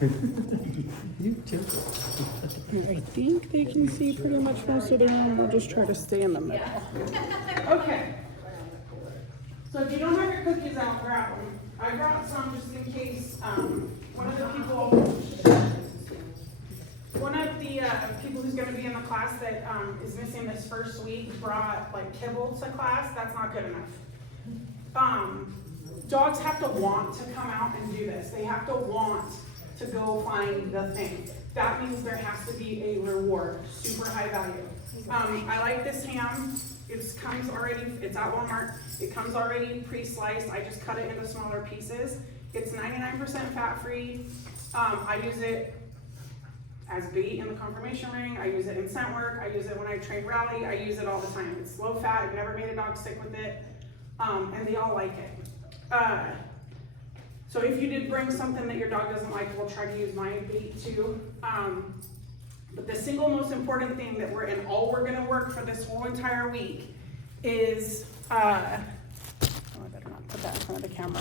You too. I think they can see pretty much most of the room. We'll just try to stay in the middle. Okay. So if you don't have your cookies out, grab them. I brought some just in case one of the people who's going to be in the class that is missing this first week brought like kibble to class. That's not good enough. Dogs have to want to come out and do this. They have to want to go find the thing. That means there has to be a reward, super high value. I like this ham. It's at Walmart. It comes already pre-sliced. I just cut it into smaller pieces. It's 99% fat-free. I use it as bait in the confirmation ring. I use it in scent work. I use it when I train rally. I use it all the time. It's low fat. I've never made a dog sick with it. And they all like it. So if you did bring something that your dog doesn't like, we'll try to use my bait too. But the single most important thing that we're gonna work for this whole entire week is, I better not put that in front of the camera.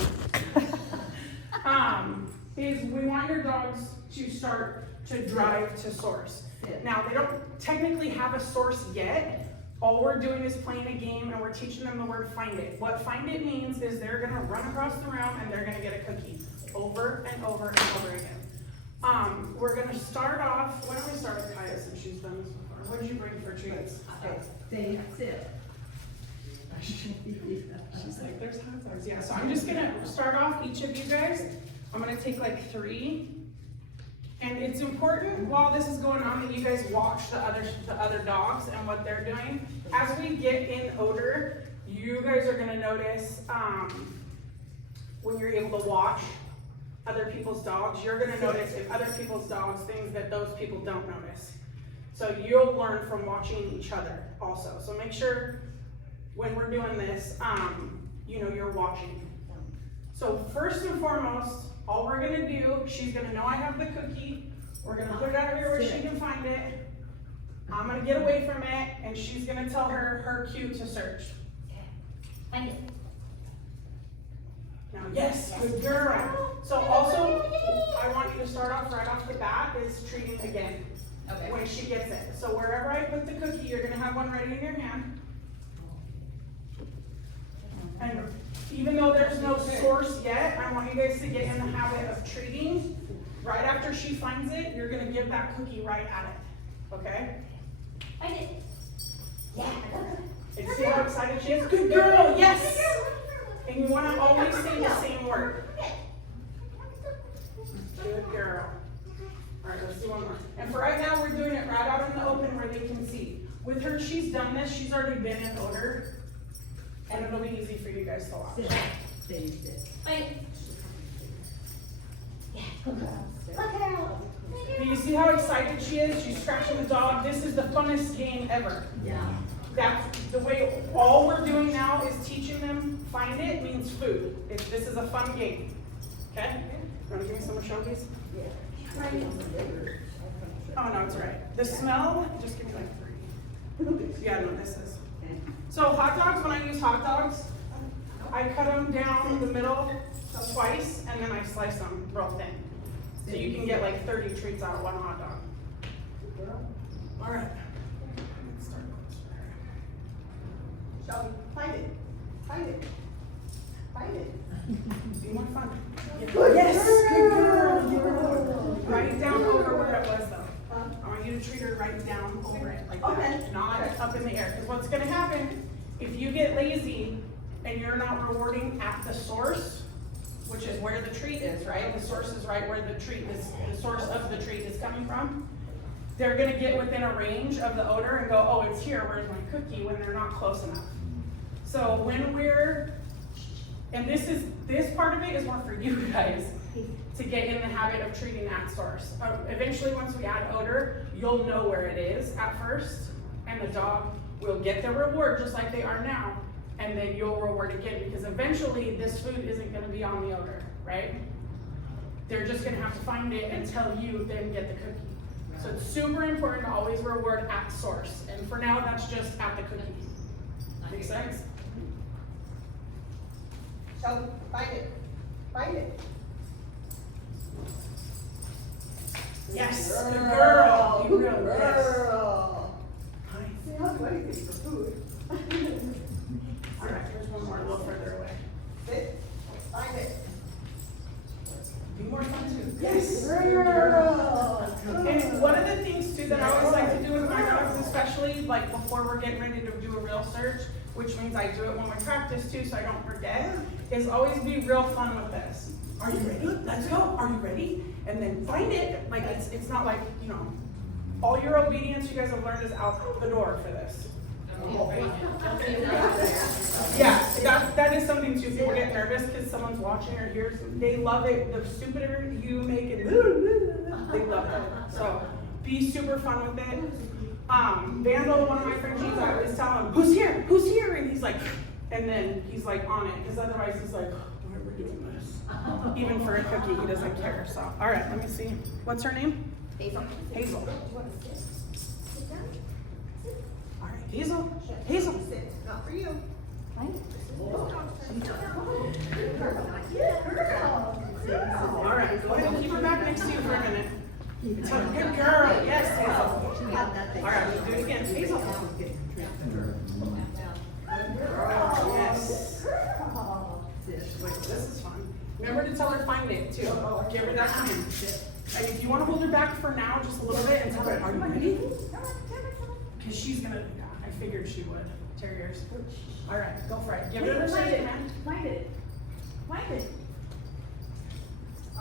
Is we want your dogs to start to drive to source. Now, they don't technically have a source yet. All we're doing is playing a game and we're teaching them the word find it. What find it means is they're gonna run across the room and they're gonna get a cookie over and over and over again. We're gonna start off, why don't we start with Kaya since she's done this before. What did you bring for treats? Stay still. She's like, there's hot dogs. Yeah, so I'm just gonna start off each of you guys. I'm gonna take like 3. And it's important while this is going on that you guys watch the other dogs and what they're doing. As we get in odor, you guys are gonna notice when you're able to watch other people's dogs, you're gonna notice if other people's dogs, things that those people don't notice. So you'll learn from watching each other also. So make sure when we're doing this, you're watching. So first and foremost, all we're gonna do, she's gonna know I have the cookie. We're gonna put it out here where she can find it. I'm gonna get away from it, and she's gonna tell her cue to search. Find it. Now, yes, good girl. So also, I want you to start off right off the bat is treating again when she gets it. So wherever I put the cookie, you're gonna have one ready in your hand. And even though there's no source yet, I want you guys to get in the habit of treating. Right after she finds it, you're gonna give that cookie right at it, okay? Find it. Yeah. And see how excited she is? Good girl, yes! And you wanna always say the same word. Good girl. All right, let's do one more. And for right now, we're doing it right out in the open where they can see. With her, she's done this, she's already been in odor. And it'll be easy for you guys to watch. Stay still. Find it. Yeah. Look at her. Do you see how excited she is? She's scratching the dog. This is the funnest game ever. Yeah. That's the way, all we're doing now is teaching them find it means food. This is a fun game. Okay? You wanna give me some more showcase? Yeah. Oh no, it's all right. The smell, just give me like 3. Yeah, no, this is. So hot dogs, when I use hot dogs, I cut them down the middle twice and then I slice them real thin. So you can get like 30 treats out of one hot dog. All right. Shelby, find it. Find it. Find it. Be more fun. Good Yes, good girl. girl. Write it down over where it was though. I want you to treat her right down over it like that, not up in the air. Because what's gonna happen, if you get lazy and you're not rewarding at the source, which is where the treat is, right? The source is right where the treat is, the source of the treat is coming from. They're gonna get within a range of the odor and go, oh, it's here, where's my cookie, when they're not close enough. So when and this part of it is more for you guys to get in the habit of treating at source. Eventually, once we add odor, you'll know where it is at first, and the dog will get the reward just like they are now, and then you'll reward again, because eventually this food isn't gonna be on the odor, right? They're just gonna have to find it until you then get the cookie. So it's super important to always reward at source, and for now, that's just at the cookie. Make sense? Shelby, find it. Find it. Yes, good girl. You Good really yes. girl. Nice. See, I'll do anything for food. All right, here's one more a little further away. Sit, find it. Be more fun too. Yes, girl. And one of the things too that I always like to do with my dogs, especially like before we're getting ready to do a real search, which means I do it when we practice too so I don't forget, is always be real fun with this. Are you ready? Let's go. Are you ready? And then find it. Like it's not like, you know, all your obedience you guys have learned is out the door for this. Yeah, that is something too. People get nervous because someone's watching or hears. They love it. The stupider you make it, they love it. So be super fun with it. Vandal, one of my friends, I always tell him, "Who's here? Who's here?" And he's like, and then he's like on it because otherwise he's like, "Why are we doing this?" Even for a cookie, he doesn't care. So, all right, let me see. What's her name? Hazel. Hazel. All right, Hazel. Hazel. Sit, not for you. Find it. Yeah, girl. All right, go ahead and keep her back next to you for a minute. Good girl. Yes, Hazel. She got that thing. All right, we'll do it again. Hazel. Yes. Wait, this is fun. Remember to tell her find it too. Give her that command. And if you want to hold her back for now, just a little bit, and tell her, are you ready? Because she's gonna. Yeah, I figured she would. Terriers. All right, go for it. Give her her second, man. Find it. Find it.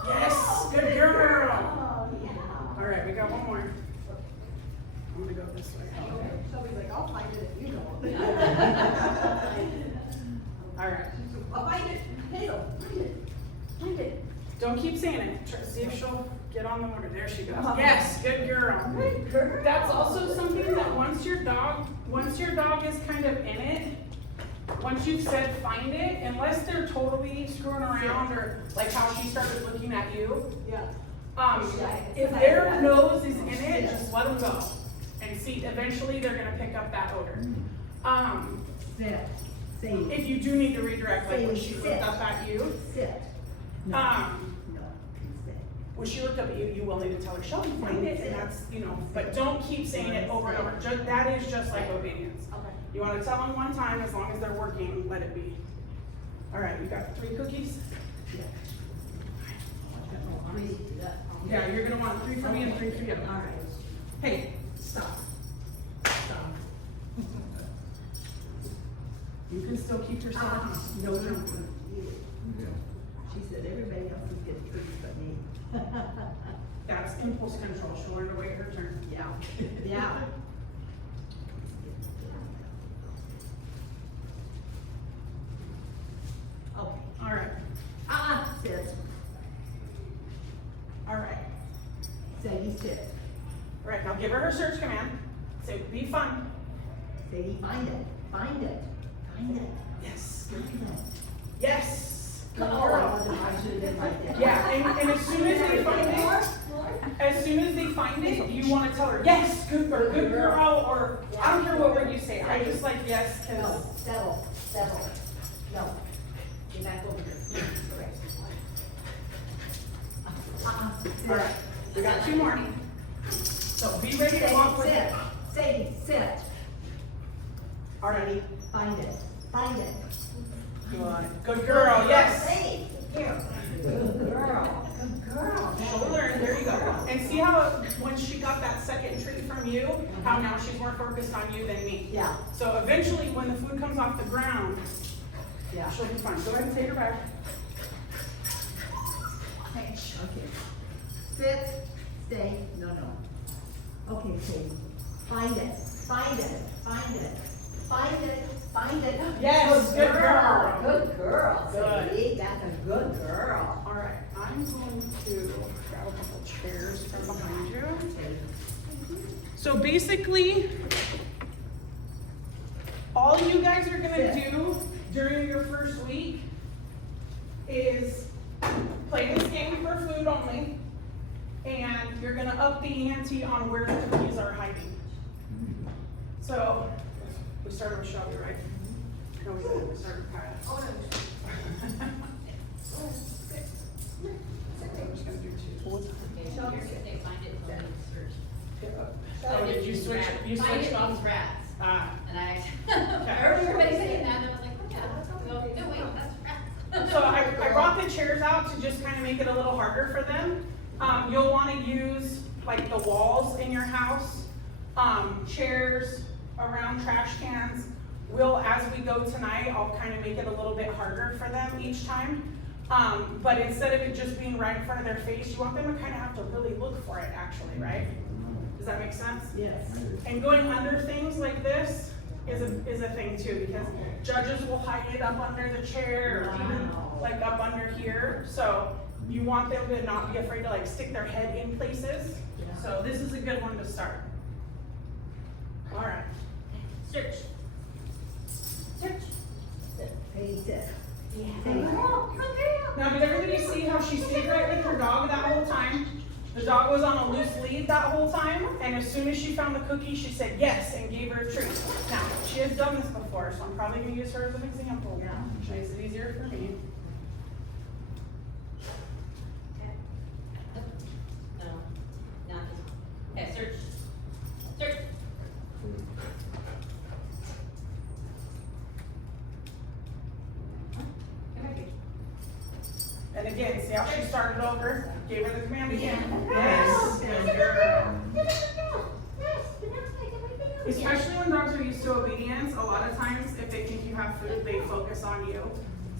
Yes, good girl. Oh, yeah. All right, we got one more. I'm gonna go this way. Shelby's like, I'll find it if you don't. All right. I'll find it. Hazel, find it. Find it. Don't keep saying it. Try, see if she'll get on the motor. There she goes. Yes, good girl. Good girl. That's also something that once your dog is kind of in it, once you've said find it, unless they're totally screwing around or like how she started looking at you, Yeah. if their nose is in it, just let them go. And see, eventually they're gonna pick up that odor. Sit. Say If you do need to redirect, like when she Sit. looked up at you, sit. No. No. Sit. when she looked up at you, you will need to tell her, Shelby, find it, and that's, you know, but don't keep saying it over and over. That is just like obedience. Okay. You wanna tell them one time, as long as they're working, let it be. All right, you got 3 cookies? Yeah, you're gonna want 3 for me and 3 for you. All right. Hey, stop. Stop. You can still keep your son. No jumping. She said everybody else is getting treats but me. That's impulse control. She'll learn to wait her turn. Yeah. Yeah. Okay. All right, Sit. all right. Sadie, sit. All right, now give her her search command. Say, be fun. Sadie, find it. Find it. Find it. Yes. Find it. Yes. Good Oh, girl. I should have been right there. Yeah, and as soon as they find it, you want to tell her, yes, good girl, or I don't care what word you say. I just like yes, No, because settle. No. Get back over here. Correct. all right, we got 2 more. So be ready to walk with it. Sadie, sit. All right. Sadie, find it. Find it. Good girl, yes. Sadie, here. Good girl. Good girl. She'll learn, there you go. And see how when she got that second treat from you, how now she's more focused on you than me. Yeah. So eventually when the food comes off the ground, Yeah. she'll be fine. Go ahead and take her back. Okay. Sit. Stay. No. Okay, Sadie. Find it. Find it. Find it. Find it. Find it. Yes, good girl. Good girl. Good. Sadie, that's a good girl. All right, I'm going to grab a couple chairs from behind you. So basically, all you guys are gonna do during your first week is play this game for food only, and you're gonna up the ante on where the cookies are hiding. So, we started with Shelby, right? No, we didn't, we started with Kyle. I'm just gonna do two. Shelby, sit. They find it from the search. Oh, did you switch, you Find switched it off? means rats. Ah, And I Okay. heard everybody saying that, and I was like, oh yeah, that's how we go. No, wait, that's rats. so I brought the chairs out to just kind of make it a little harder for them. You'll want to use like the walls in your house, chairs around trash cans. As we go tonight, I'll kind of make it a little bit harder for them each time. But instead of it just being right in front of their face, you want them to kind of have to really look for it actually, right? Does that make sense? Yes. And going under things like this is a thing too, because judges will hide it up under the chair or even like up under here. So you want them to not be afraid to like stick their head in places. So this is a good one to start. All right. Search. Search. Say sit. Come on, come on. Now, did everybody see how she stayed right with her dog that whole time? The dog was on a loose lead that whole time, and as soon as she found the cookie, she said yes and gave her a treat. Now, she has done this before, so I'm probably gonna use her as an example. Yeah. Which makes it easier for me. No, not this one. Okay, search. Search. Come back here. And again, see how she started over? Gave her the command again. Yes. Good girl. Especially when dogs are used to obedience, a lot of times if they think you have food, they focus on you.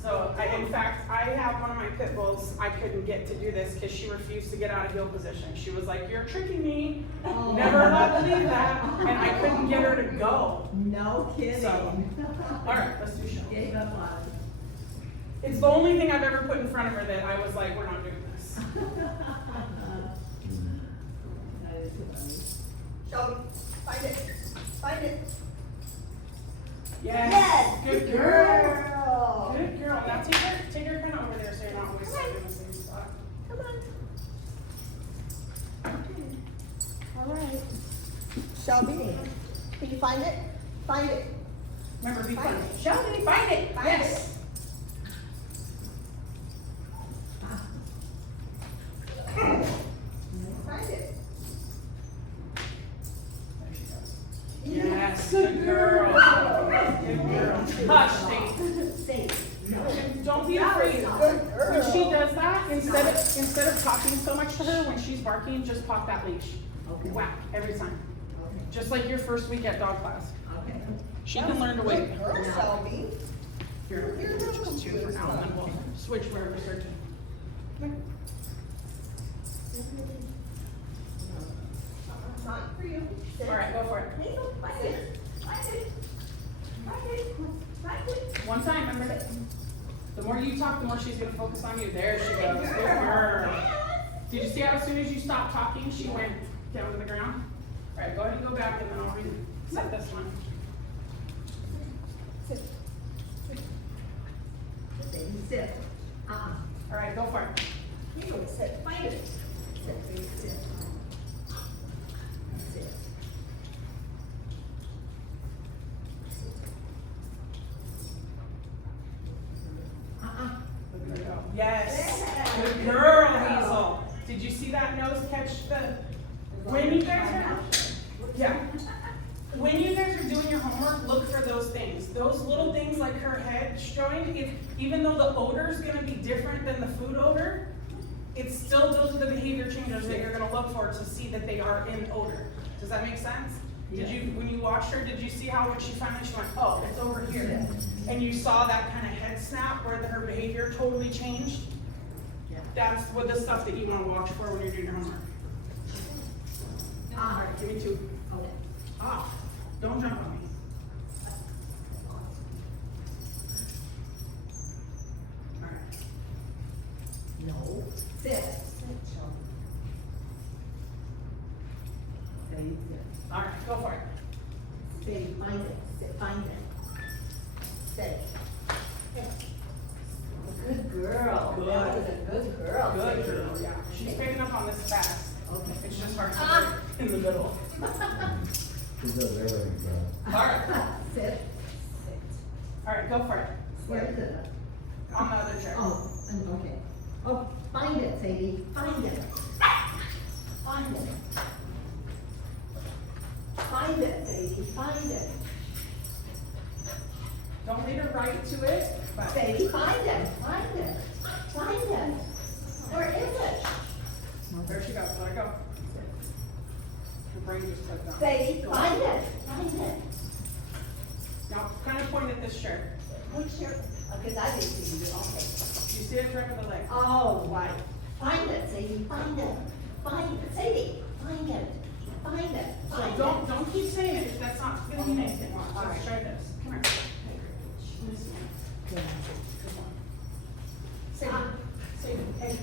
So in fact, I have one of my pit bulls, I couldn't get to do this because she refused to get out of heel position. She was like, you're tricking me, never allowed to leave that, and I couldn't get her to go. No kidding. So, all right, let's do show. Gave up on it. It's the only thing I've ever put in front of her that I was like, we're not doing this. That is funny. Shelby, find it. Find it. Yes, Yes, good girl. girl. Good girl. Now take her kind of over there so you're not always stuck in the same spot. Come on. All right. Shelby, can you find it? Find it. Remember, be Find fun. it. Shelby, find it. Find Yes. Find it. There she goes. Yes, good girl. Good girl. Hush, Tate. Say, no. Don't be afraid. Good girl. When she does that, instead of talking so much to her, when she's barking, just pop that leash. Okay. Whack, every time. Okay. Just like your first week at dog class. Okay. She can learn to wait. Good girl, Shelby. Here, we'll do just two for now, and then we'll switch where we're searching. Not for you. Sit. All right, go for it. Hazel, find it. Find it. Find it. Find it. One time, remember that. The more you talk, the more she's gonna focus on you. There she goes. Good girl. Did you see how as soon as you stopped talking, she went down to the ground? All right, go ahead and go back, and then I'll reset this one. Sit. Say, sit. All right, go for it. Hazel, sit. Find it. Sit, sit. Sit. There we go. Yes. Good girl, Hazel. Did you see that nose catch the? When you guys are, yeah. When you guys are doing your homework, look for those things. Those little things like her head showing, even though the odor is gonna be different than the food odor, it's still, those are the behavior changes that you're gonna look for to see that they are in odor. Does that make sense? Did you, when you watched her, did you see how when she finally, she went, oh, it's over here? And you saw that kind of head snap where her behavior totally changed? Yeah. That's what the stuff that you wanna watch for when you're doing your homework. All right, give me two. Okay. Off. Don't jump on me. All right. No. Sit. Sit, Shelby. Say, sit. All right, go for it. Say, find it. Sit, find it. Say. Good girl. Good. That was a good girl. Good girl, yeah. She's picking up on this fast. Okay. It's just hard to get in the middle. She does everything, so. All right. Sit. All right, go for it. Where is it? On the other chair. Oh, okay. Oh, Find it, Sadie, find it. Find it. Find it, Sadie, find it. Don't lead her right to it, but. Sadie, find it, find it, find it. Where is it? There she goes, let her go. Her brain just shut down. Sadie, Go. find it, find it. Now, kind of point at this shirt. Which shirt? Okay, I didn't see you, okay. You see it drip of the leg. Oh, right. Find it, Sadie, find it. Find it, Sadie, find it. Find it. So Find it. don't keep saying it, if that's not gonna mean anything. Watch, All right. let's try this. Come here. This one. Good one. Sadie, hey,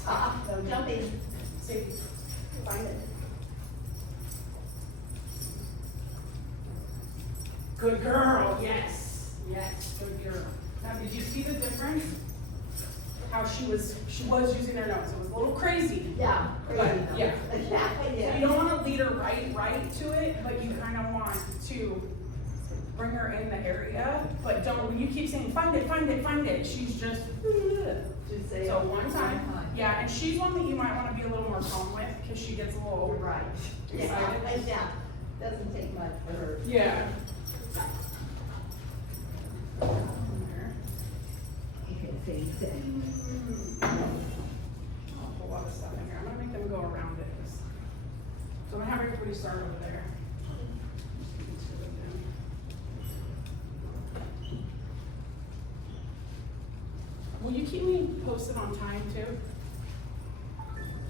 Stop, no jumping. Sadie, find it. Good girl, yes, yes, good girl. Now, did you see the difference? How she was using her nose, it was a little crazy. Yeah, crazy. But, yeah. Yeah, So you yeah. don't wanna lead her right to it, but you kinda want to bring her in the area, but don't, when you keep saying, find it, she's just, Just say so it one time, yeah, and she's one that you might wanna be a little more calm with, cause she gets a You're little, right. Yeah, Excited? yeah. Doesn't take much for her. yeah. Okay, Sadie, sit. A whole lot of stuff in here, I'm gonna make them go around it. So I'm gonna have everybody start over there. Will you keep me posted on time too?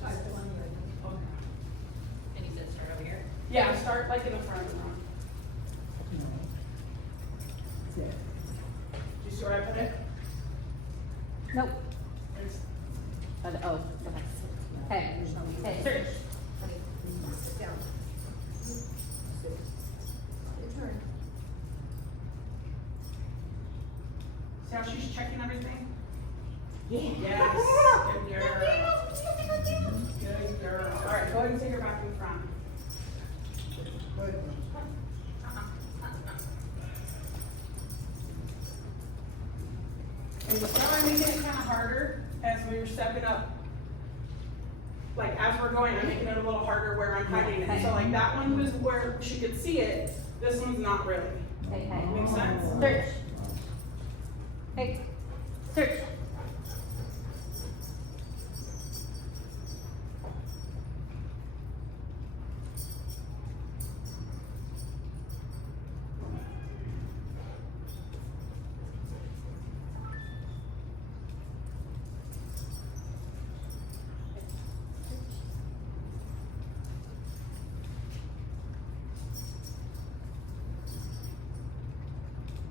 Okay. And you said start over here? Yeah, start like in the front row. Sit. Do you see where I put it? Nope. There's- Oh, okay. Hey, hey. Search. Sit down. Sit. Your turn. See how she's checking everything? Yeah. Yes, good girl. Good girl. All right, go ahead and take her back in front. Good. And you saw I'm making it kind of harder as we were stepping up. Like as we're going, I'm making it a little harder where I'm hiding it. So like that one was where she could see it. This one's not really. Hey, hey. Make sense? Search. Hey, search.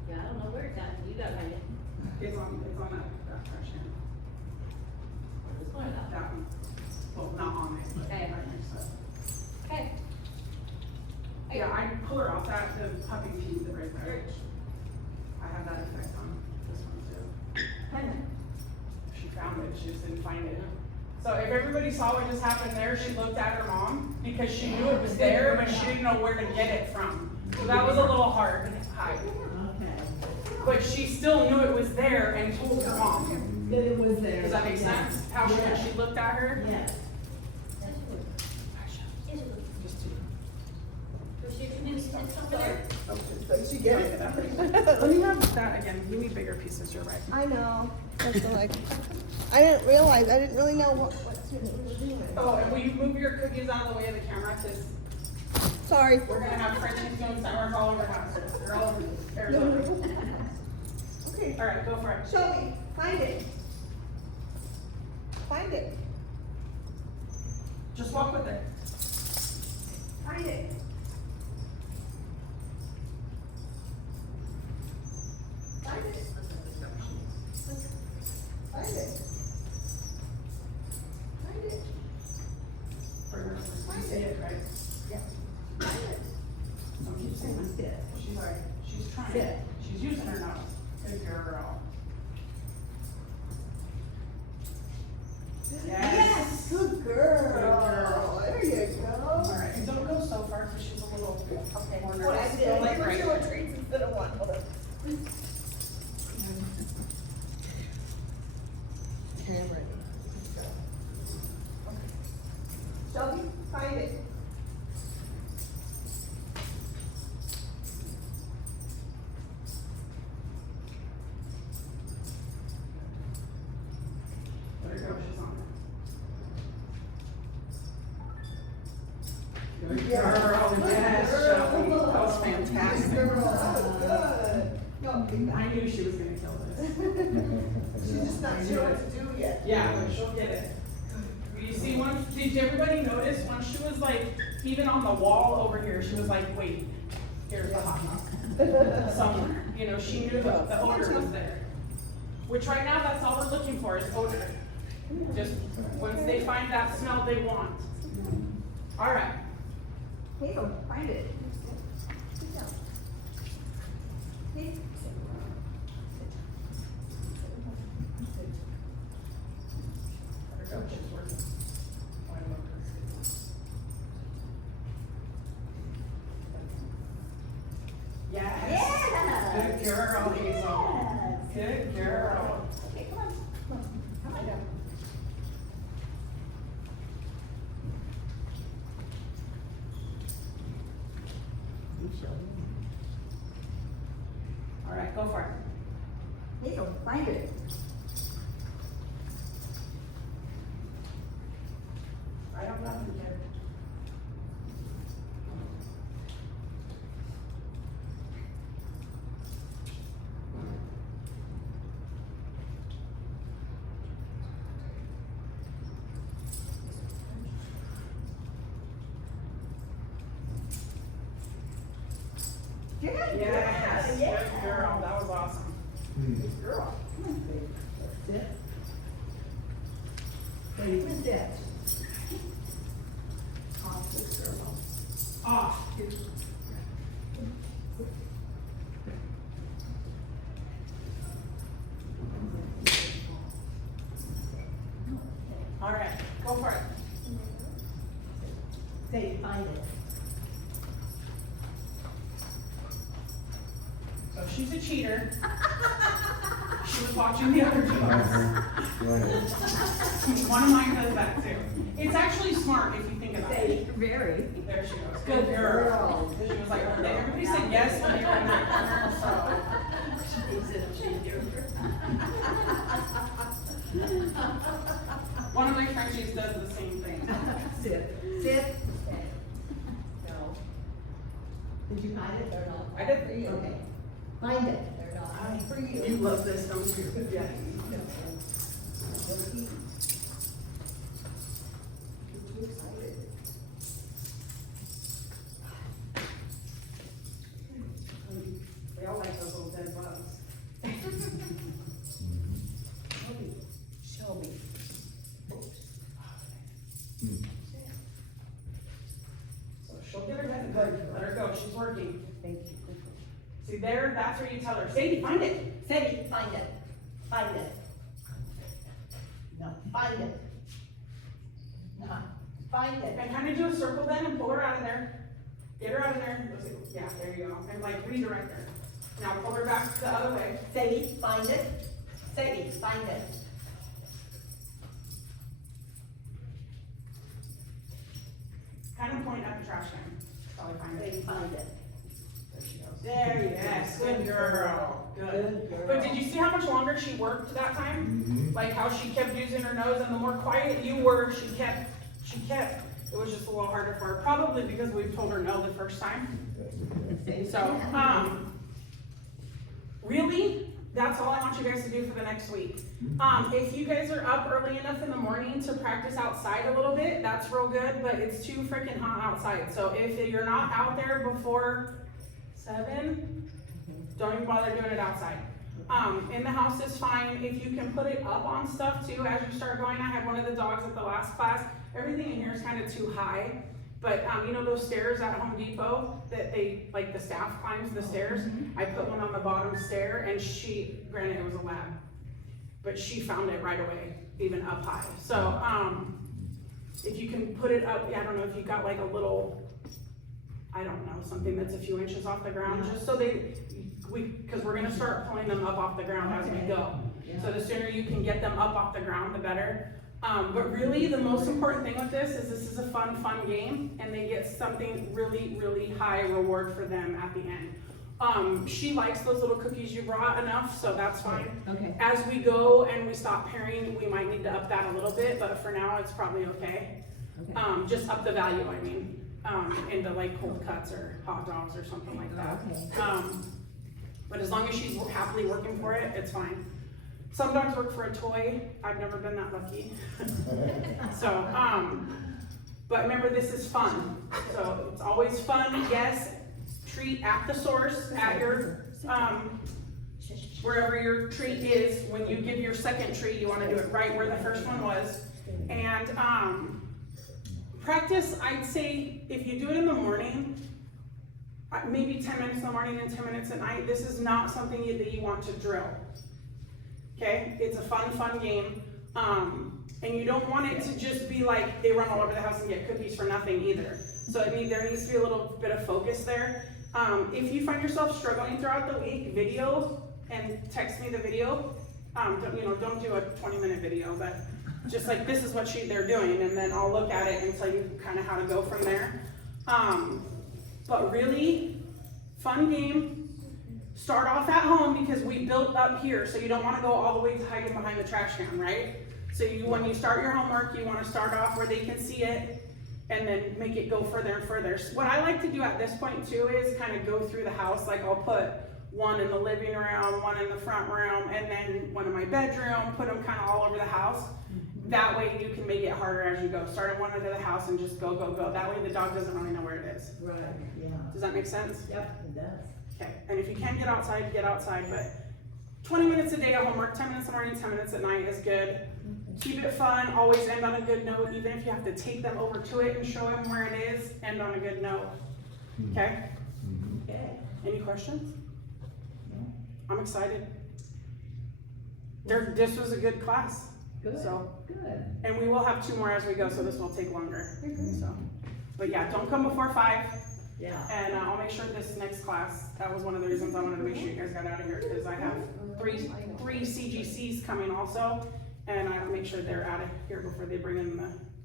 Yeah, I don't know where it's at, you gotta find it. It's on that section. This one or that? That one. Well, not on it, but Okay. right next to it. Okay. Yeah, I pull her off that, the puppy peed right there. I have that effect on this one too. She found it, she just didn't find it. So if everybody saw what just happened there, she looked at her mom because she knew it was there, but she didn't know where to get it from. So that was a little hard to hide. Okay. But she still knew it was there and told her mom. That it was there. Does that make Yeah. sense? How she, when she looked at her? Yes. Just to. Was your community that's over there? Did you get it? Let me have that again, give me bigger pieces, you're right. I know, that's like, I didn't realize, I didn't really know what we were doing. Oh, and will you move your cookies out of the way of the camera, cause Sorry. we're gonna have Frenchies doing summer all over the house, they're all over Arizona. Okay, All right, go for it. show me, find it. Find it, Just walk with it. find it. Find it. Find it. Find it. You see it, right? Yeah. Find it. Don't keep saying it. Sit. She's alright, she's trying, Sit. she's using her nose. Good girl. Yes, good girl. There you go. Alright, and don't go so far, cause she's a little more What I nervous. did, Go like there were right two or here. treats instead of one. Hold on. Camera. something. I knew she was gonna kill this. She's just not sure what to do yet. Yeah, but she'll get it. You see, did everybody notice when she was like, even on the wall over here, she was like, wait, here's the hot dog. Somewhere, you know, she knew the odor was there. Which right now, that's all we're looking for is odor. Just, once they find that smell they want. All right. Hazel, find it. Sit down. Hey. Yes. Yes. Good girl, Hazel. Yes. Good girl. Okay, come on, come on, come on down. You show me. All right, go for it. Hazel, find it. Right on down, kid. Good Yes, girl, good yeah. girl, that was awesome. Good girl. Come on, baby. Sit. Baby, sit. Oh, good girl. Off. All right, go for it. Say, find it. So she's a cheater. She was watching the other videos. Right. One of mine does that too. It's actually smart if you think about it. Say, very. There she goes. Good girl. She was like, everybody said yes when they were in that corner, so. She said she do. One of my Frenchies does the same thing. Sit, sit. No. Did you find it or not? I did. Okay. Find it. They're not. For you. You love this, don't you? Yeah. Too excited. We all like those little dead bugs. Shelby. So she'll get her head good. Let her go. She's working. Thank you. See there, that's where you tell her, Sadie, find it. Sadie, find it. Find it. No, find it. No, find it. And kind of do a circle then and pull her out of there. Get her out of there. Yeah, there you go. And like redirect her. Now pull her back the other way. Sadie, find it. Sadie, find it. Kind of point at the trash can. Probably find it. Sadie, find it. There she goes. There, Yes, good girl. Good. Good girl. But did you see how much longer she worked that time? Like how she kept using her nose, and the more quiet you were, she kept, it was just a little harder for her, probably because we told her no the first time. So, really, that's all I want you guys to do for the next week. If you guys are up early enough in the morning to practice outside a little bit, that's real good, but it's too freaking hot outside. So if you're not out there before 7, don't even bother doing it outside. In the house is fine. If you can put it up on stuff too, as you start going. I had one of the dogs at the last class. Everything in here is kind of too high. But you know those stairs at Home Depot that they, like the staff climbs the stairs? I put one on the bottom stair and she, granted it was a lab, but she found it right away, even up high. So, if you can put it up, I don't know if you got like a little, I don't know, something that's a few inches off the ground, just so because we're gonna start pulling them up off the ground as we go. So the sooner you can get them up off the ground, the better. But really, the most important thing with this is a fun game, and they get something really, really high reward for them at the end. She likes those little cookies you brought enough, so that's fine. Okay. As we go and we stop pairing, we might need to up that a little bit, but for now, it's probably okay. Okay. Just up the value, I mean, into like cold cuts or hot dogs or something like that. Okay. But as long as she's happily working for it, it's fine. Some dogs work for a toy. I've never been that lucky. So, but remember, this is fun. So it's always fun. Yes, treat at the source, at your, wherever your treat is. When you give your second treat, you want to do it right where the first one was. And practice, I'd say, if you do it in the morning, maybe 10 minutes in the morning and 10 minutes at night, this is not something that you want to drill. Okay, it's a fun game. And you don't want it to just be like they run all over the house and get cookies for nothing either. So there needs to be a little bit of focus there. If you find yourself struggling throughout the week, video and text me the video. Don't do a 20-minute video, but just like this is what they're doing, and then I'll look at it and tell you kind of how to go from there. But really, fun game. Start off at home because we built up here, so you don't want to go all the way to hiding behind the trash can, right? So when you start your homework, you want to start off where they can see it, and then make it go further and further. So what I like to do at this point too is kind of go through the house. Like I'll put one in the living room, one in the front room, and then one in my bedroom, put them kind of all over the house. That way you can make it harder as you go. Start at one end of the house and just go. That way the dog doesn't really know where it is. Right, yeah. Does that make sense? Yep, it does. Okay, and if you can get outside, but 20 minutes a day of homework, 10 minutes in the morning, 10 minutes at night is good. Keep it fun, always end on a good note, even if you have to take them over to it and show them where it is, end on a good note. Okay? Okay. Any questions? No. I'm excited. This was a good class. Good, So, good. and we will have 2 more as we go, so this will take longer. So, but yeah, don't come before 5. Yeah. And I'll make sure this next class, that was one of the reasons I wanted to make sure you guys got out of here, because I have three CGCs coming also, and I'll make sure they're out of here before they bring in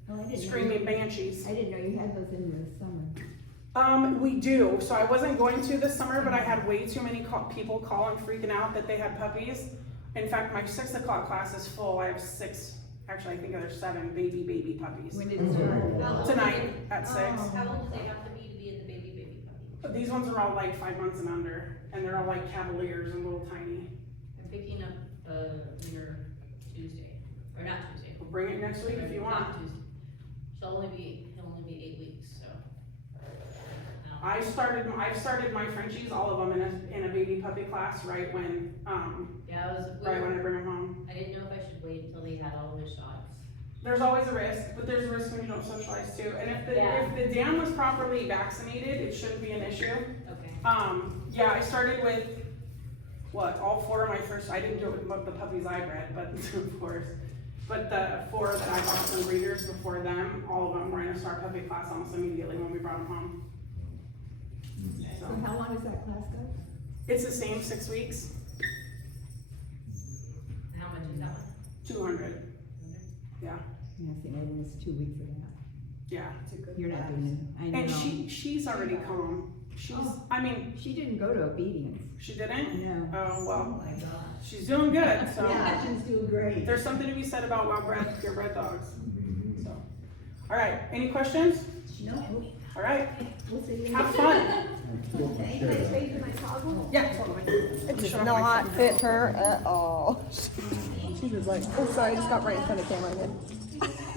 Oh, I the didn't screaming banshees. I didn't know you had those in the summer. We do, so I wasn't going to this summer, but I had way too many people calling freaking out that they had puppies. In fact, my 6 o'clock class is full. I have 6, actually I think there's 7 baby puppies. When did it start? How old Tonight at 6. How old do they have to be in the baby puppy? These ones are all like 5 months and under, and they're all like Cavaliers and little tiny. I'm picking up, dinner Tuesday, or not Tuesday. We'll bring it next week if you want. Not Tuesday. He'll only be 8 weeks, so. I've started my Frenchies, all of them in a baby puppy class right when, Yeah, right when I bring them home. I didn't know if I should wait until they had all the shots. There's always a risk, but there's a risk when you don't socialize too. And if the dam was properly vaccinated, it shouldn't be an issue. Okay. Yeah, I started with, all 4 of my first, I didn't do it with the puppies I bred, but of course. But the 4 that I bought from breeders before them, all of them were in a Star Puppy class almost immediately when we brought them home. So how long does that class go? It's the same 6 weeks, How much is that one? 200, yeah, Yeah, see, maybe it's 2 weeks of that. yeah. You're not doing it. I know. And she's already calm. She didn't go to obedience. She didn't? No. Oh, well, my gosh. she's doing good, so. Yeah, she's doing great. There's something to be said about purebred dogs, so. All right, any questions? No. All right, We'll see you. have fun. Can I trade you my toggle? Yeah, totally. It does not fit her at all. She was like, oh sorry, I just got right in front of camera again.